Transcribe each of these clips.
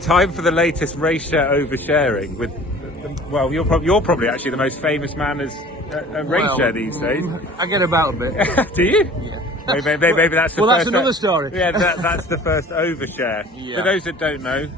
Time for the latest RaceShare Oversharing with, well, you're probably actually the most famous man at RaceShare these days. I get about a bit. Do you? Yeah. Maybe that's the well, first. that's another story. Yeah, that's the first Overshare. Yeah. For those that don't know,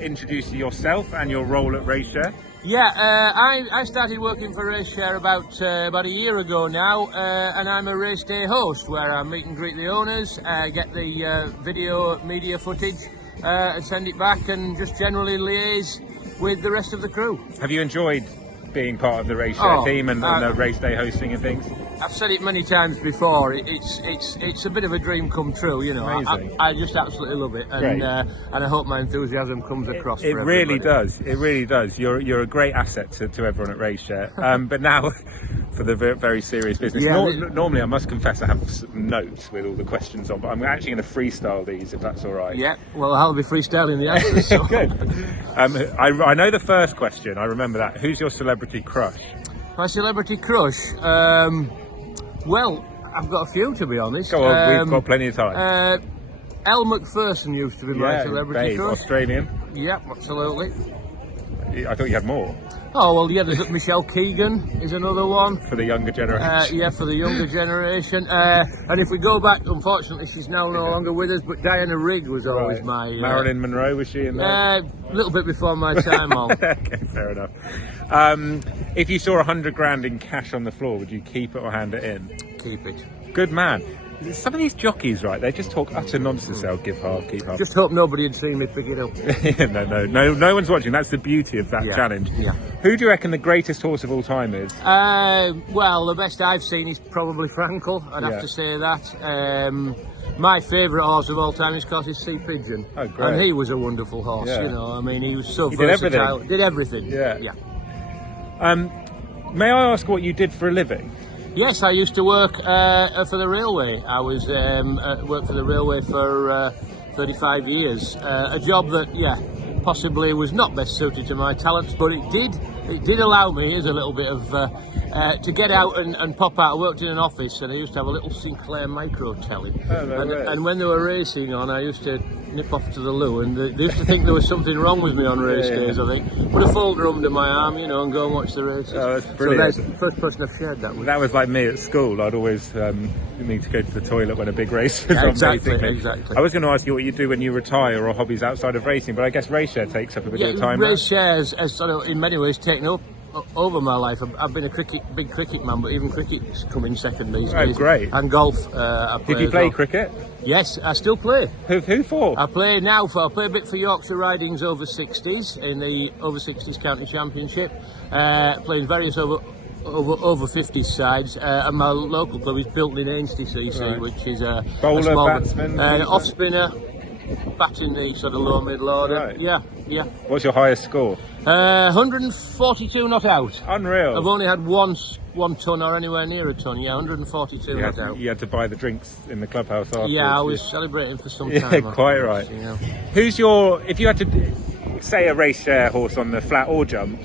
introduce yourself and your role at RaceShare. Yeah, I started working for RaceShare about a year ago now, and I'm a race day host where I meet and greet the owners, get the video media footage, and send it back, and just generally liaise with the rest of the crew. Have you enjoyed being part of the RaceShare team and the race day hosting and things? I've said it many times before. It's a bit of a dream come true, you know. I just absolutely love it, and I hope my enthusiasm comes across. It really does. It really does. You're a great asset to everyone at RaceShare. But now, for the very serious business. Yeah, normally, I must confess, I have some notes with all the questions on, but I'm actually going to freestyle these, if that's all right. Yeah. Well, I'll be freestyling the answers. So. Good. I know the first question. I remember that. Who's your celebrity crush? My celebrity crush. Well, I've got a few, to be honest. Go on, we've got plenty of time. Elle Macpherson used to be my celebrity crush. Australian. Yep, absolutely. I thought you had more. Oh, well, yeah, there's Michelle Keegan is another one. For the younger generation. Yeah, for the younger generation. And if we go back, unfortunately, she's now no longer with us, but Diana Rigg was always my... Marilyn Monroe, was she in there? A little bit before my time on. Okay, fair enough. If you saw 100 grand in cash on the floor, would you keep it or hand it in? Keep it. Good man. Some of these jockeys, right, they just talk utter nonsense. They'll give half, keep half. Just hope nobody had seen me pick it up. No one's watching. That's the beauty of that challenge. Yeah. Who do you reckon the greatest horse of all time is? Well, the best I've seen is probably Frankel. I'd have to say that. My favourite horse of all time, of course, is Sea Pigeon. Oh, great. And he was a wonderful horse. You know, I mean, he was so versatile. Did everything. Yeah. May I ask what you did for a living? Yes, I used to work for the railway. I was worked for the railway for 35 years. A job that, possibly was not best suited to my talents, but it did allow me as a little bit of to get out and pop out. I worked in an office, and I used to have a little Sinclair micro telly. And when they were racing on, I used to nip off to the loo, and they used to think there was something wrong with me on race days. I think put a folder under my arm, you know, and go and watch the races. Oh, that's brilliant. So that's the first person I've shared that with. That was like me at school. I'd always need to go to the toilet when a big race was on. Exactly. I was going to ask you what you do when you retire or hobbies outside of racing, but I guess RaceShare takes up a bit of time. RaceShare's has sort of, in many ways, taken up over my life. I've been a big cricket man, but even cricket's coming second these days. Oh, great. And golf. Did you play cricket? Yes, I still play. Who for? I play a bit for Yorkshire Ridings over 60s in the over 60s county championship, playing various over 50s sides, and my local club is Built in Ainsty CC, which is a bowler, small batsman, off spinner, batting the sort of low middle order. Right. Yeah. What's your highest score? 142 not out. Unreal. I've only had one ton or anywhere near a ton. 142 not out. You had to buy the drinks in the clubhouse afterwards. Yeah, I was celebrating for some time. Quite right. You know. Who's your, if you had to say a RaceShare horse on the flat or jumps,